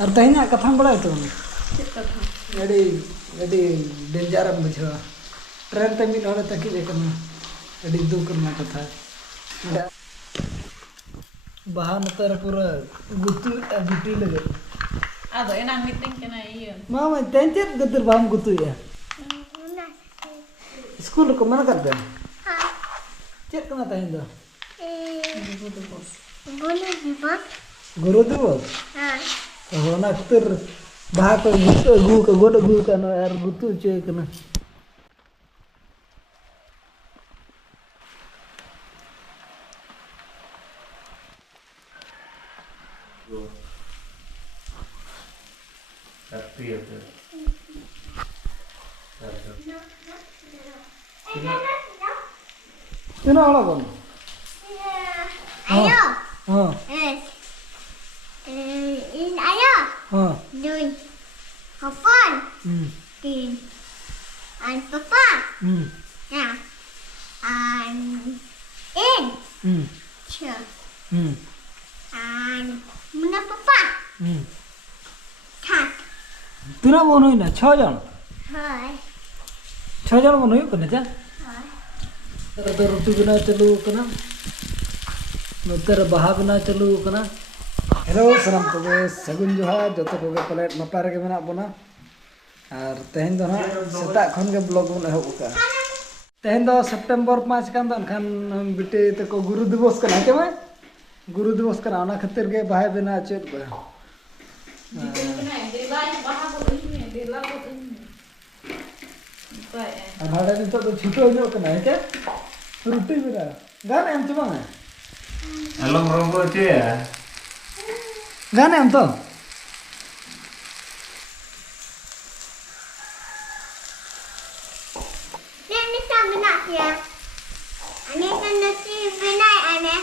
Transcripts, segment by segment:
और तहना कथा बड़ा तो अड़ी अड़ी डेंजर बुझा ट्रेन ते मिल हड़े तक अड़ी दुख कथा बाहा नतर पूरा गुतु गुटी लगे Ado enang meeting kena iya. मामा तेंचर गदर बाम गुतु या स्कूल को मन कर दे हां चेक कना तहिन दो गुरु दिवस हां होना खतर बाहा को गुतु गु को गोड गु कना यार गुतु चे कना Kena ala bang? Ayo. Haa. In ayo. Haa. Dun. Kapan? Tin. An papa. Ya. An in. Cha. An mana papa? Tat. Tina bono ina 6 जन Hai. 6 जन बोनो कने जा Hai. तर रोटी बना चलू कना नतर बाहा बना चलू कना हेलो सलाम तबे सगुन जोहार जतो कोगे प्लेट नपार के बना बना और तेहन दो ना सेता खन के ब्लॉग बन एहब का तेहन दो सितंबर 5 कान दो खान बिटे तको गुरु दिवस कना के भाई गुरु दिवस कना ओना खातिर के बाहा बना चेत बा हमारे तो छुट्टी हो कना है क्या रोटी मेरा गान एम तो बंग हेलो रोंगो चे गान एम तो Ini sama nak ya. Ane kan nasi benai ane.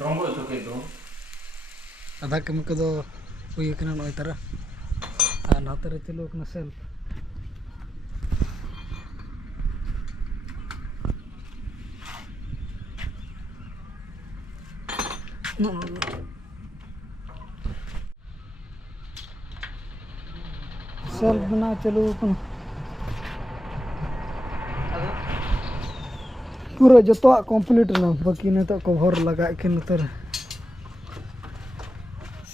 रोंगो तो के दो आधा कमी को हुई कना नय तरह आ नातर चलो कना सेल्फ सेल्फ बना चलो कना पूरा जो कंप्लीट ना बाकी ने तो कवर लगा के नतर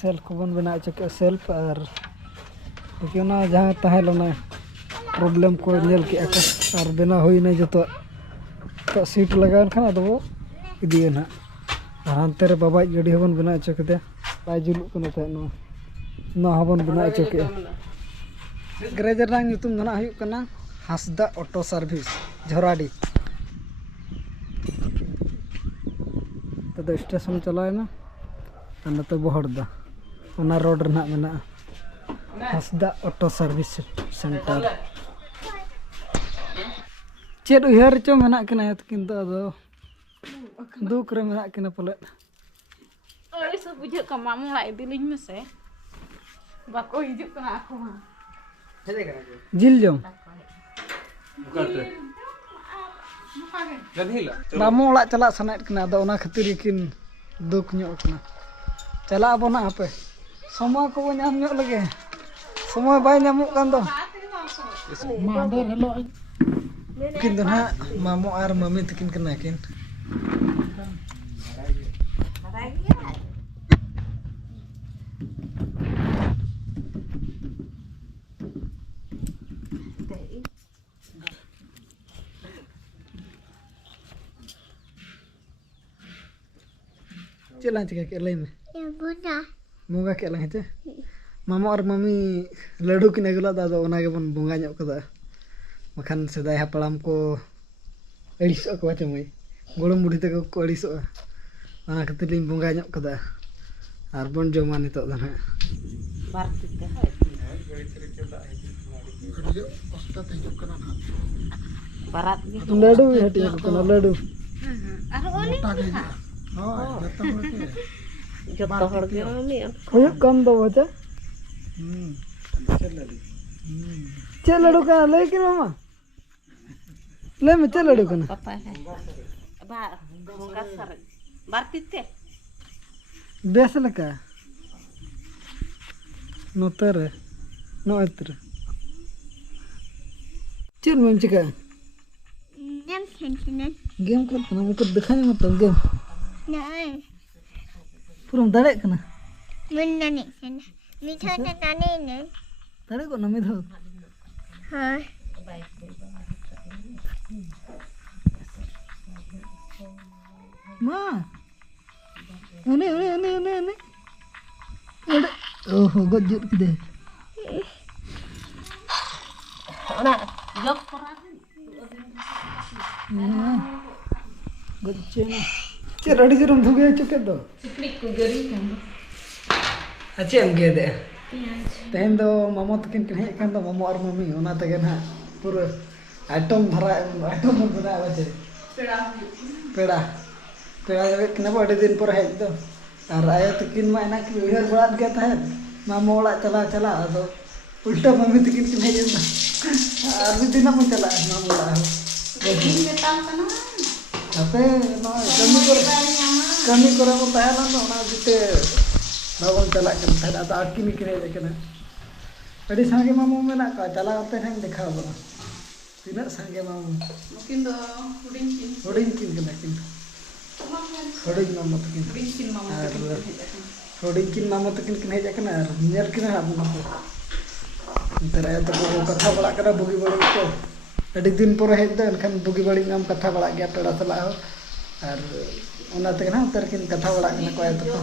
सेल्फ को बन बना चुके सेल्फ और देखियो ना जहाँ तहे लना प्रॉब्लम को नेल के और बना हुई ना जो तो सीट लगान खाना तो वो इदिए ना और हानते रे बाबा गाड़ी हबन बना चुके बाय जुलु कना ते ना हबन बना चुके ग्रेजर रंग तुम ना हुई कना हासदा ऑटो सर्विस झोराडी तो स्टेशन चलाए ना नते बहरदा ओना रोड रना मेना हासदा ऑटो सर्विस सेंटर चेद उहर चो मेना कना किंतु अदो दुख रे मेना कना पले Oi so bujuk ka mamu la idiling mese. Bako hijuk kana aku mah. जिल जो बुकाते गनहिला मामू ओला चला सनात कना अदो ओना खातिर किन दुख ᱧᱚᱜ कना चला बना पे समय को नाम ᱧᱚᱜ लगे समय बाय नामो कान दो मादर हेलो किन दो ना मामू और मम्मी तकिन कना किन चला चिका के लई में Ya bunda. मुंगा के लंग हेते मामा और मम्मी लड्डू किने गला दादा ओना के बन बुंगा ᱧᱚᱜ कदा मखान सदाय हापड़ाम को अड़िसो को चमई गोड़म बुढ़ी तक को अड़िसो ओना खातिर लिन बुंगा ᱧᱚᱜ कदा और बन जमा नितो द ना Parti ka Parat gitu. Laddu Hatia को लड्डू Aro oli. ᱦᱳᱭ ᱡᱚᱛᱚ ᱦᱚᱲ ᱜᱮ ᱡᱚᱛᱚ ᱦᱚᱲ ᱜᱮ ᱢᱤᱫ ᱦᱩᱭᱩᱜ ᱠᱟᱱ ᱫᱚ ᱵᱟᱪᱟ ᱪᱮᱫ ᱞᱟᱹᱰᱩ ᱠᱟᱱᱟ ᱞᱟᱹᱭ ᱠᱤᱱ ᱢᱟᱢᱟ ᱞᱟᱹᱭ ᱢᱮ ᱪᱮᱫ ᱞᱟᱹᱰᱩ ᱠᱟᱱᱟ पता है बंगा सर बारतीते ᱵᱮᱥ ᱞᱮᱠᱟ ᱱᱚᱛᱮ ᱨᱮ ᱱᱚᱜᱼᱚᱭ ᱛᱨᱮ ᱪᱮᱫ ᱢᱮᱢ ᱪᱤᱠᱟᱹᱭᱟ Nem sentimen. ᱜᱮᱢ ᱠᱷᱮᱞ ᱠᱟᱱᱟ ᱢᱩᱠᱩ ᱫᱮᱠᱷᱟᱧ ᱢᱚᱛᱚ ᱜᱮᱢ Nei. ᱯᱩᱨᱟᱹᱢ ᱫᱟᱲᱮᱭᱟᱜ ᱠᱟᱱᱟ Men nani sen. Mi thona nani ne. ᱫᱟᱲᱮ ᱠᱚ ᱱᱟ ᱢᱤᱫ ᱫᱷᱟᱣ Ha. ᱢᱟ ᱩᱱᱤ ओहो गज जुट किदे ओना जब करा गज चेना चे रडी जरम धुगे चुके दो Siplik ko gari kan. अच्छे हम गे दे तेहन दो मामो तकिन किन हेज कान दो मामो और मम्मी ओना तगे ना पूरा आइटम धरा आइटम बना बचे Peda. पेड़ा पेड़ा जब किना बड़े दिन पर हेज दो और आयो तकिन मा एना कि उहर बड़ा के तहत मामो ओड़ा चला चला दो उल्टा मम्मी तकिन किन हेज दो और भी दिन हम चला मामो ओड़ा Gini metam kana. tapi no kami kurang mau tanya lah no na jite bawang cala kan tanya ada aki ni kira je kena tadi sange mamu mena ka cala apa yang dekha bana tidak sange mamu Mungkin do puding kin. hoding kin kena kin hoding mamu tu kin Puding kin mama. hoding kin mamu tu kin kena je kena nyar kena abu mamu antara itu ko katha bala kana bugi bari ko adi din pore hej da enkan bugi bari ngam katha bala gya peda sala ho ar ona te na tar kin katha bala kana ko ayat ko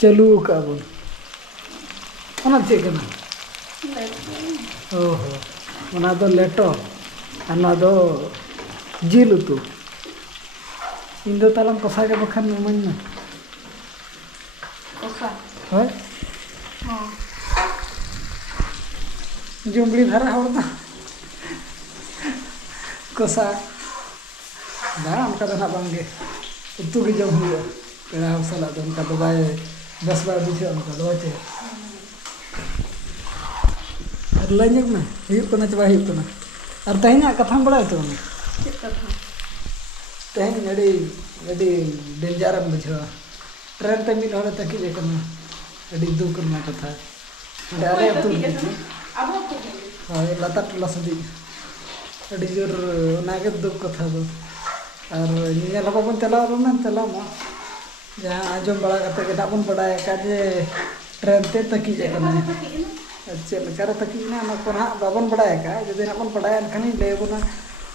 chalu ka bun ona che kana oho ona do leto ana do jil utu indo talam kosa ge bakhan memang na Kosa. hoy Oh. जुमड़ी धरा हो ना कोसा दाम का ना बांगे उतु की जब हुआ पेड़ा सला तो उनका दबाए 10 बार बुझे उनका दबाए और लंजक में हुई को ना चबा हुई को ना और तहिना कथा बड़ा तो Cik kata. तहिन अड़ी डेंजर बुझो ट्रेन ते मिल होले तकी जे करना अड़ी दुख करना कथा डाले तो Abo ko gani. ᱦᱳᱭ ᱞᱟᱛᱟᱨ ᱴᱚᱞᱟ ᱥᱟᱹᱫᱤ ᱟᱹᱰᱤ ᱡᱳᱨ ᱚᱱᱟᱜᱮ ᱫᱩᱠ ᱠᱟᱛᱷᱟ ᱫᱚ ᱟᱨ ᱧᱮᱞ ᱦᱚᱸ ᱵᱟᱵᱚᱱ ᱪᱟᱞᱟᱣ ᱞᱮᱱᱟ ᱪᱟᱞᱟᱣ ᱢᱟ ᱡᱟᱦᱟᱸ ᱟᱸᱡᱚᱢ ᱵᱟᱲᱟ ᱠᱟᱛᱮ ᱜᱮ ᱱᱟᱜ ᱵᱚᱱ ᱵᱟᱰᱟᱭ ᱟᱠᱟᱫ ᱡᱮ ᱴᱨᱮᱱ ᱛᱮ ᱛᱟᱹᱠᱤᱡ ᱟᱠᱟᱱᱟ ᱪᱮᱫ ᱞᱮᱠᱟᱨᱮ ᱛᱟᱹᱠᱤᱡ ᱮᱱᱟ ᱚᱱᱟ ᱠᱚ ᱱᱟᱦᱟᱜ ᱵᱟᱵᱚᱱ ᱵᱟᱰᱟᱭ ᱟᱠᱟᱫ ᱡᱩᱫᱤ ᱱᱟᱜ ᱵᱚᱱ ᱵᱟᱰᱟᱭᱟ ᱮᱱᱠᱷᱟᱱᱤᱧ ᱞᱟᱹᱭ ᱟᱵᱚᱱᱟ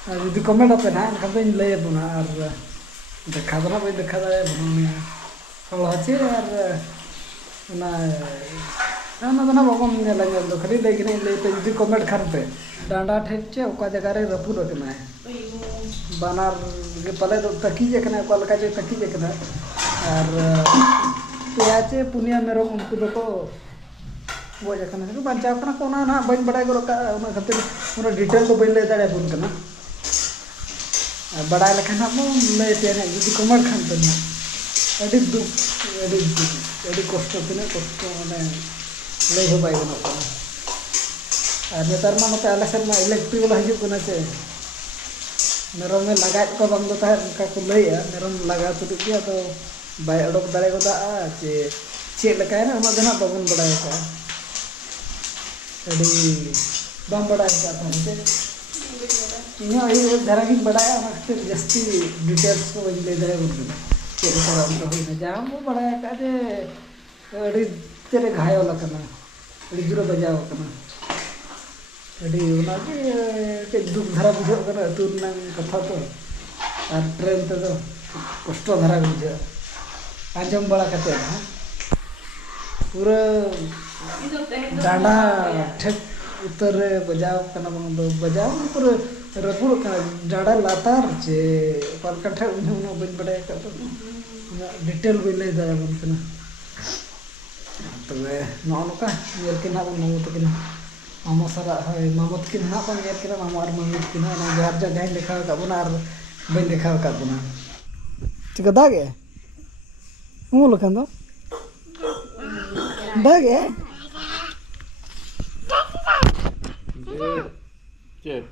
ᱟᱨ ᱡᱩᱫᱤ ᱠᱚᱢᱮᱱᱴ ᱟᱯᱮ ᱱᱟᱦᱟᱜ ᱮᱱᱠᱷᱟᱱ ᱫᱚᱧ ᱞᱟᱹᱭ ᱟᱵᱚᱱᱟ ᱟᱨ ᱫᱮᱠᱷᱟ ᱫᱚ ᱱᱟᱜ ᱵᱟᱹᱧ ᱫᱮᱠᱷᱟ ᱫᱟᱲᱮᱭᱟᱵᱚᱱᱟ ᱩᱱᱤ ᱦᱚᱲ ᱦᱚᱪᱮ ᱟᱨ ᱚᱱᱟ ᱚᱱᱟ ᱫᱚ ᱱᱟᱜ ᱵᱟᱵᱚᱱ ᱧᱮᱞᱟ ᱧᱮᱞ ᱫᱚ ᱠᱷᱟᱹᱞᱤ ᱞᱟᱹᱭ ᱠᱤᱱᱟᱹᱧ ᱞᱟᱹᱭᱛᱮ ᱡᱩᱫᱤ ᱠᱚᱢᱮᱱᱴ ᱠᱷᱟᱱ ᱯᱮ डांडा ठेक चे ओका जगह रे रपुर कना है बानार के पले तो तकी जे कना ओका लका जे तकी जे कना और पेया चे पुनिया मेरो उनको दो को वो जे कना को बंचा कना कोना ना बन बड़ाई गरो का उना खातिर पूरा डिटेल तो बन ले दाड़े बुन कना बड़ाई लखन हम ले ते ने यदि कमेंट खान पे ना अडी दुख अडी कष्ट तने कष्ट माने ले हो पाई बनो और नेतार मा नते आले सेन मा इलेक्ट्रिक वाला हिजुग कना चे मेरम में लगा को बंग दो ताहे उनका को लैया मेरम लगा तुदु किया तो बाय अडोक दाड़े गोदा चे चे लका है ना उना दना बबन बड़ाय का अडी बम बड़ाय का था चे इन्हें ये धरा की बड़ाया ना फिर जस्ती डिटेल्स को वही ले दरे बुन चे लका उनका होई ना जाम वो बड़ाय का जे अडी तेरे घायो लकना अडी जुरो बजाव कना अड़ी के दुख धारा बुझे अतुर कथा तो और ट्रेन ते तो कष्ट धारा बुझे आंजम बड़ा कते पूरा डांडा ठेक उत्तर बजाव कना बंग दो बजाव पूरा रपुर कना डांडा लातार जे पाल कठे उन बन बड़े का तो डिटेल बे ले दा बन कना तबे नोका येर के ना बन तो किना मामो सारा है मामो तकिन हाँ को नेर किना मामो और मम्मी तकिन ना जार जगह देखा का बुना और बन देखा का बुना चिका दागे Umul kan do? Dag ya? Cek.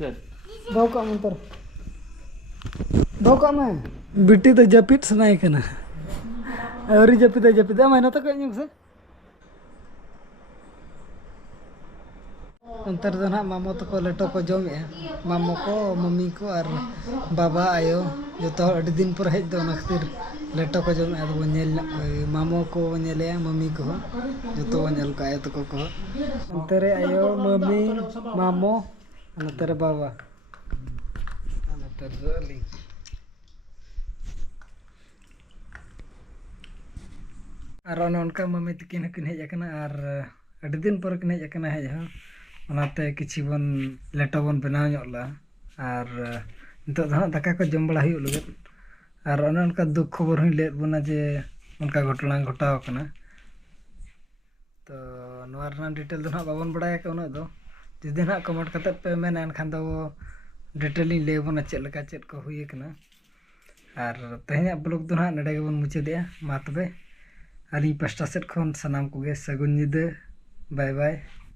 Cek. Dau ka mantar. Dau ka ma. Bitti to japit sanai kana. Auri japit ama na to ka nyung sa. Antar do na mamo to ko leto ko jom ya. Mamo ko, mami ko ar baba ayo joto adi din por hej do na khatir leto ko jom ado nyel mamo ko nyele mami ko joto nyel ka ayo to ko antere ayo mami mamo antere baba antere ali ar onka mami tikin hakin hej akana ar adi din por kin hej akana hej ha onate kiछि bon leto bon benaw nyok la ar nito do daka ko jom bala huyuk lugut আর অনেক দুঃখ খবর হইলে বনা যে অনকা ঘটনা ঘটাও কানা তো নোয়ার না ডিটেল দো না বাবন বড়ায় কে উনা দো যদি না কমেন্ট কাতে পে মেন এনখান দো ডিটেল লে বনা চেদ লका चेद को हुई कना আর তেহনা ব্লগ দো না নডে গে বন মুছে দেয়া মা তবে আলি পাস্টা সেট খন সানাম কোগে সগুন নিদে বাই বাই